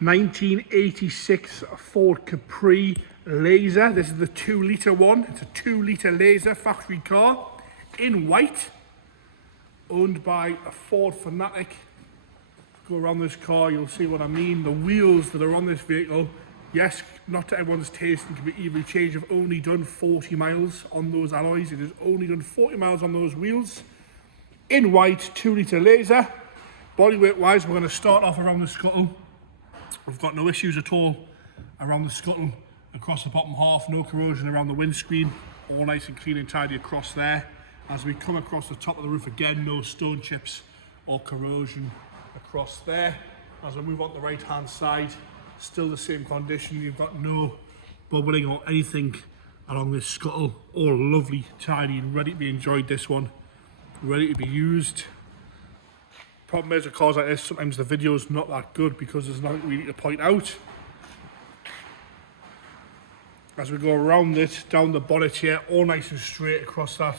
1986 Ford Capri Laser. This is the 2 litre one. It's a 2 litre Laser factory car in white, owned by a Ford fanatic. Go around this car, you'll see what I mean. The wheels that are on this vehicle, yes, not to everyone's taste and can be easily changed. I've only done 40 miles on those alloys. It has only done 40 miles on those wheels. In white, 2 litre Laser. Bodyweight wise, we're going to start off around the scuttle. We've got no issues at all around the scuttle, across the bottom half, no corrosion around the windscreen, all nice and clean and tidy across there. As we come across the top of the roof again, no stone chips or corrosion across there. As we move on to the right hand side, still the same condition. You've got no bubbling or anything along this scuttle. All lovely, tidy and ready to be enjoyed, this one. Ready to be used. Problem is with cars like this, sometimes the video's not that good because there's nothing really to point out. As we go around it, down the bonnet here, all nice and straight across that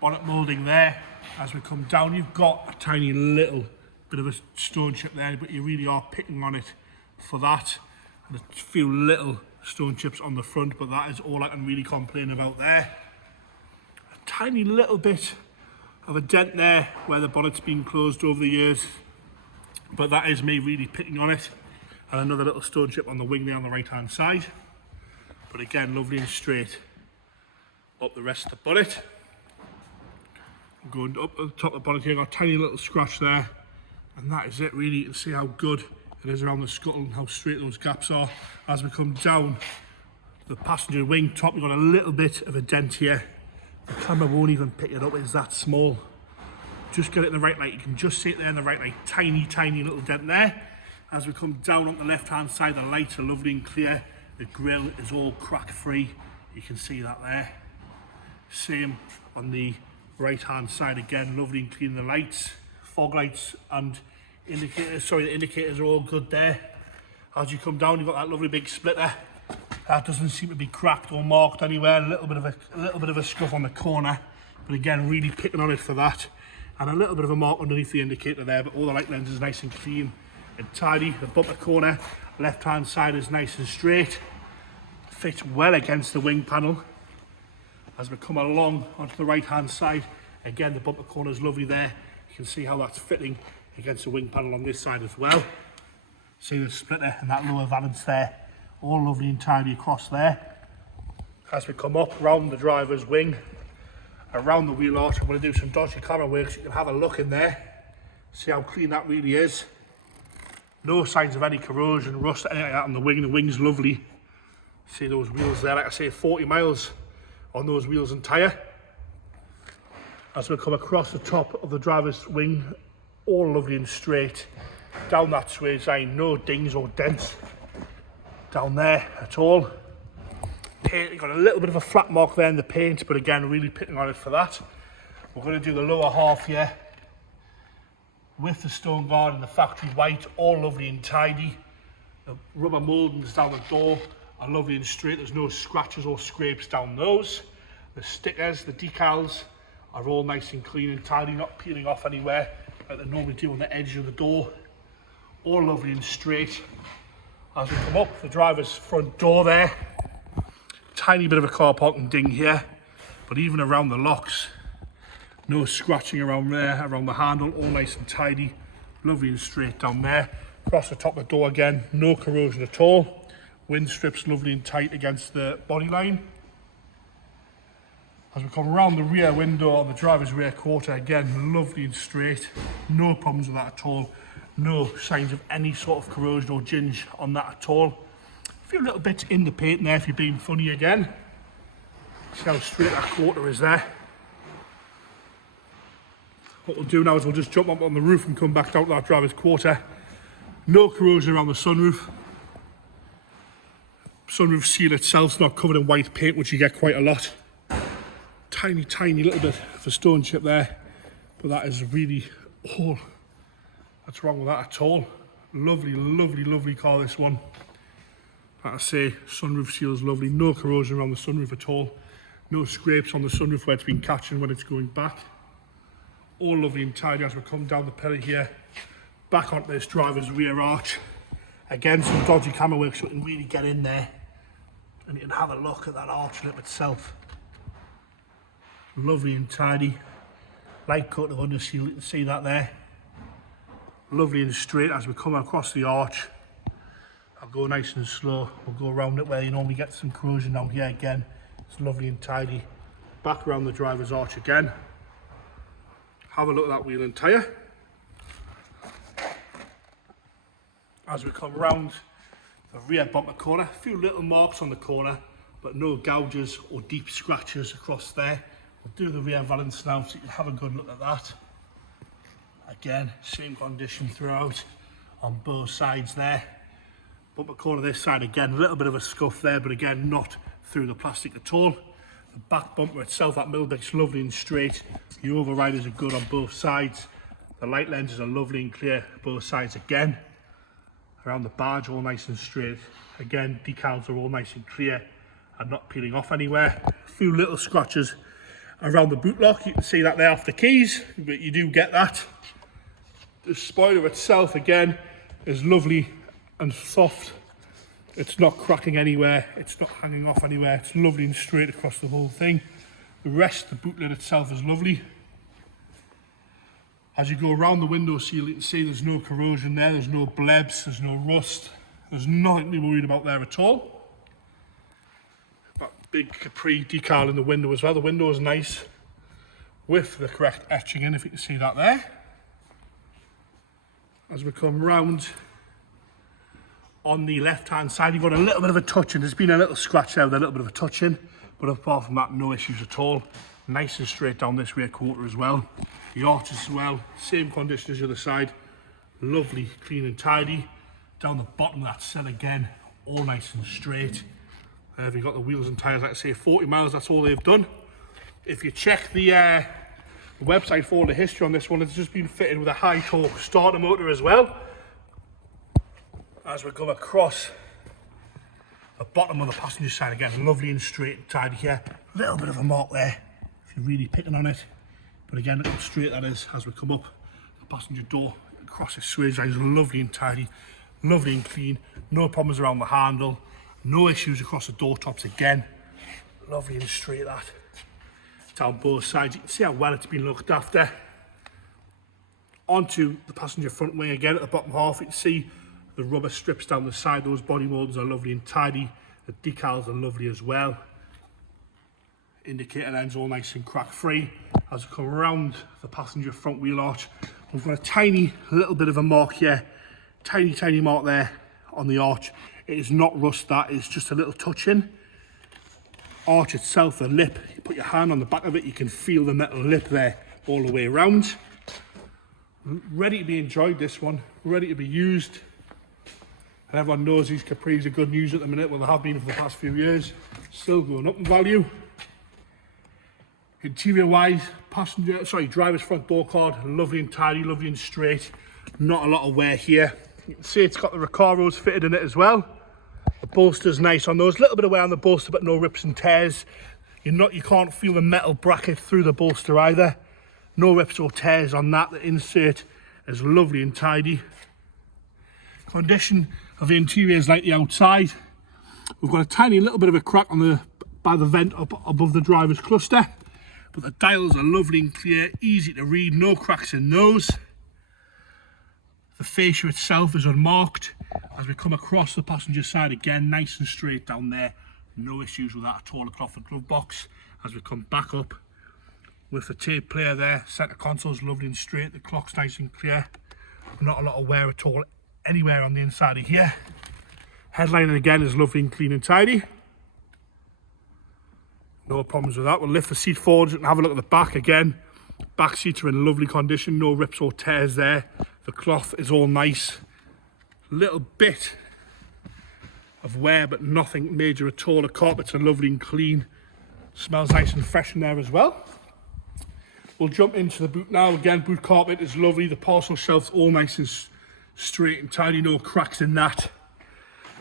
bonnet moulding there. As we come down, you've got a tiny little bit of a stone chip there, but you really are picking on it for that. And a few little stone chips on the front, but that is all I can really complain about there. A tiny little bit of a dent there where the bonnet's been closed over the years, but that is me really picking on it. And another little stone chip on the wing there on the right hand side, but again lovely and straight up the rest of the bonnet. Going up at the top of the bonnet here, got a tiny little scratch there, and that is it really. You can see how good it is around the scuttle and how straight those gaps are. As we come down the passenger wing top, we've got a little bit of a dent here. The camera won't even pick it up, it's that small. Just get it in the right light, you can just see it there in the right light. Tiny little dent there. As we come down on the left hand side, the lights are lovely and clear. The grille is all crack free, you can see that there. Same on the right hand side again, lovely and clean. The lights, fog lights and indicators, the indicators are all good there. As you come down, you've got that lovely big splitter. That doesn't seem to be cracked or marked anywhere. A little bit of a scuff on the corner, but again, really picking on it for that. And a little bit of a mark underneath the indicator there, but all the light lenses nice and clean and tidy. The bumper corner, left hand side is nice and straight. Fits well against the wing panel. As we come along onto the right hand side, again the bumper corner is lovely there. You can see how that's fitting against the wing panel on this side as well. See the splitter and that lower valance there, all lovely and tidy across there. As we come up round the driver's wing, around the wheel arch, I'm going to do some dodgy camera work so you can have a look in there, see how clean that really is. No signs of any corrosion, rust, anything like that on the wing. The wing's lovely. See those wheels there, like I say, 40 miles on those wheels and tyre. As we come across the top of the driver's wing, all lovely and straight. Down that sway line, no dings or dents down there at all. Paint, got a little bit of a flat mark there in the paint, but again, really picking on it for that. We're going to do the lower half here with the stone guard and the factory white, all lovely and tidy. The rubber mouldings down the door are lovely and straight. There's no scratches or scrapes down those. The stickers, the decals are all nice and clean and tidy, not peeling off anywhere like they normally do on the edge of the door. All lovely and straight. As we come up the driver's front door there, tiny bit of a car parking ding here, but even around the locks, no scratching around there, around the handle, all nice and tidy, lovely and straight down there. Across the top of the door again, no corrosion at all. Wind strips lovely and tight against the body line. As we come around the rear window on the driver's rear quarter, again, lovely and straight, no problems with that at all. No signs of any sort of corrosion or ginge on that at all. A few little bits in the paint there if you're being funny again. See how straight that quarter is there. What we'll do now is we'll just jump up on the roof and come back down to that driver's quarter. No corrosion around the sunroof. Sunroof seal itself's not covered in white paint, which you get quite a lot. Tiny little bit of a stone chip there, but that is really all that's wrong with that at all. Lovely car, this one. Like I say, sunroof seal is lovely, no corrosion around the sunroof at all. No scrapes on the sunroof where it's been catching when it's going back. All lovely and tidy. As we come down the pillar here, Back onto this driver's rear arch. Again, some dodgy camera work so we can really get in there and you can have a look at that arch lip itself. Lovely and tidy. Light cut of underseal, you can see that there. Lovely and straight as we come across the arch. I'll go nice and slow. We'll go around it where you normally get some corrosion down here again. It's lovely and tidy. Back around the driver's arch again. Have a look at that wheel and tyre. As we come round the rear bumper corner, a few little marks on the corner, but no gouges or deep scratches across there. We'll do the rear valance now so you can have a good look at that. Again, same condition throughout on both sides there. Bumper corner this side again, a little bit of a scuff there, but again, not through the plastic at all. The back bumper itself, that middle bit's lovely and straight. The overriders are good on both sides. The light lenses are lovely and clear both sides again. Around the badge, all nice and straight. Again, decals are all nice and clear and not peeling off anywhere. A few little scratches around the boot lock. You can see that there off the keys, but you do get that. The spoiler itself, again, is lovely and soft. It's not cracking anywhere. It's not hanging off anywhere. It's lovely and straight across the whole thing. The rest, the boot lid itself is lovely. As you go around the window seal, you can see there's no corrosion there, there's no blebs, there's no rust, there's nothing to be worried about there at all. That big Capri decal in the window as well. The window is nice with the correct etching in, if you can see that there. As we come round on the left hand side, you've got a little bit of a touch in. There's been a little scratch there with a little bit of a touch in, but apart from that, no issues at all. Nice and straight down this rear quarter as well. The arches as well, same condition as the other side. Lovely, clean and tidy. Down the bottom of that sill again, all nice and straight. We've got the wheels and tyres, like I say, 40 miles, that's all they've done. If you check the website for all the history on this one, it's just been fitted with a high torque starter motor as well. As we come across the bottom of the passenger side again, lovely and straight and tidy here. A little bit of a mark there, if you're really picking on it. But again, look how straight that is as we come up the passenger door across the swage lines, lovely and tidy, lovely and clean. No problems around the handle, no issues across the door tops again. Lovely and straight that. Down both sides, you can see how well it's been looked after. Onto the passenger front wing again at the bottom half, you can see the rubber strips down the side. Those body moldings are lovely and tidy. The decals are lovely as well. Indicator lens all nice and crack free. As we come around the passenger front wheel arch, we've got a tiny little bit of a mark here, tiny mark there on the arch. It is not rust, that is just a little touch in. Arch itself, the lip, you put your hand on the back of it, you can feel the metal lip there all the way around. Ready to be enjoyed, this one, ready to be used. And everyone knows these Capris are good news at the minute, well they have been for the past few years, still going up in value. Interior wise, driver's front door card, lovely and tidy, lovely and straight. Not a lot of wear here. You can see it's got the Walkarounds fitted in it as well. The bolster's nice on those, a little bit of wear on the bolster, but no rips and tears. You can't feel the metal bracket through the bolster either. No rips or tears on that. The insert is lovely and tidy. Condition of the interior is like the outside. We've got a tiny little bit of a crack on by the vent up above the driver's cluster. But the dials are lovely and clear, easy to read, no cracks in those. The fascia itself is unmarked. As we come across the passenger side again, nice and straight down there. No issues with that at all across the glove box. As we come back up with the tape player there, centre console's lovely and straight, the clock's nice and clear. Not a lot of wear at all anywhere on the inside of here. Headlining again is lovely and clean and tidy. No problems with that. We'll lift the seat forward and have a look at the back again. Back seats are in lovely condition, no rips or tears there. The cloth is all nice. A little bit of wear, but nothing major at all. The carpets are lovely and clean. Smells nice and fresh in there as well. We'll jump into the boot now. Again, boot carpet is lovely. The parcel shelf's all nice and straight and tidy, no cracks in that.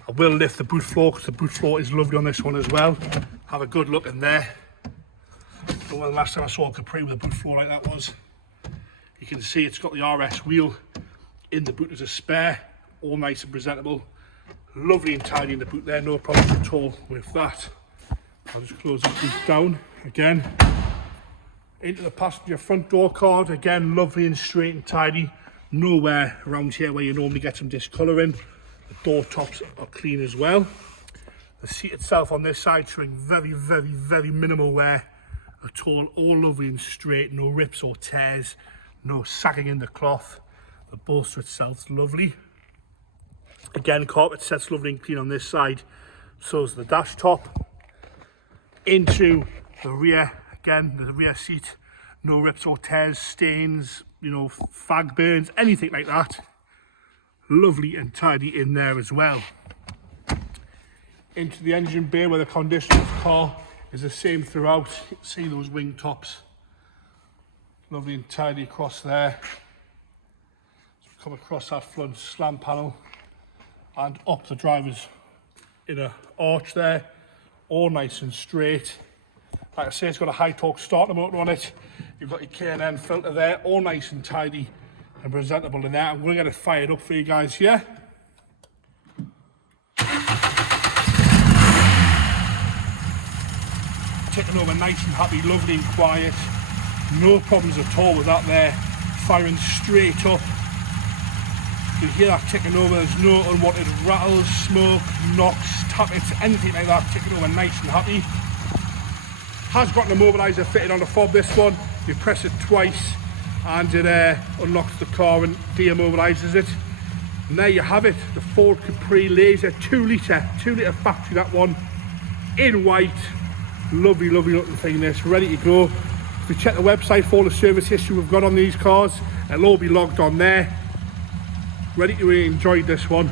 I will lift the boot floor because the boot floor is lovely on this one as well. Have a good look in there. Don't know when the last time I saw a Capri with a boot floor like that was. You can see it's got the RS wheel In the boot is a spare, all nice and presentable. Lovely and tidy in the boot there, no problems at all with that. I'll just close the boot down again. Into the passenger front door card, again lovely and straight and tidy. Nowhere around here where you normally get some discolouring. The door tops are clean as well. The seat itself on this side showing very minimal wear at all lovely and straight, no rips or tears, no sagging in the cloth. The bolster itself is lovely. Again, carpet set's lovely and clean on this side, so is the dash top. Into the rear, again, the rear seat, no rips or tears, stains, you know, fag burns, anything like that. Lovely and tidy in there as well. Into the engine bay where the condition of the car is the same throughout. You can see those wing tops. Lovely and tidy across there. So come across that front slam panel and up the driver's inner arch there. All nice and straight. Like I say, it's got a high torque starter motor on it. You've got your K&N filter there, all nice and tidy and presentable in there. I'm going to get it fired up for you guys here. Taking over nice and happy, lovely and quiet. No problems at all with that there. Firing straight up. You hear that ticking over, there's no unwanted rattles, smoke, knocks, tappets, anything like that. Ticking over nice and happy. Has got an immobiliser fitted on the fob, this one. You press it twice and it unlocks the car and deimmobilises it. And there you have it, the Ford Capri Laser 2 litre factory, that one, in white. Lovely looking thing, this, ready to go. If you check the website for all the service history we've got on these cars, it'll all be logged on there. Ready to enjoy this one.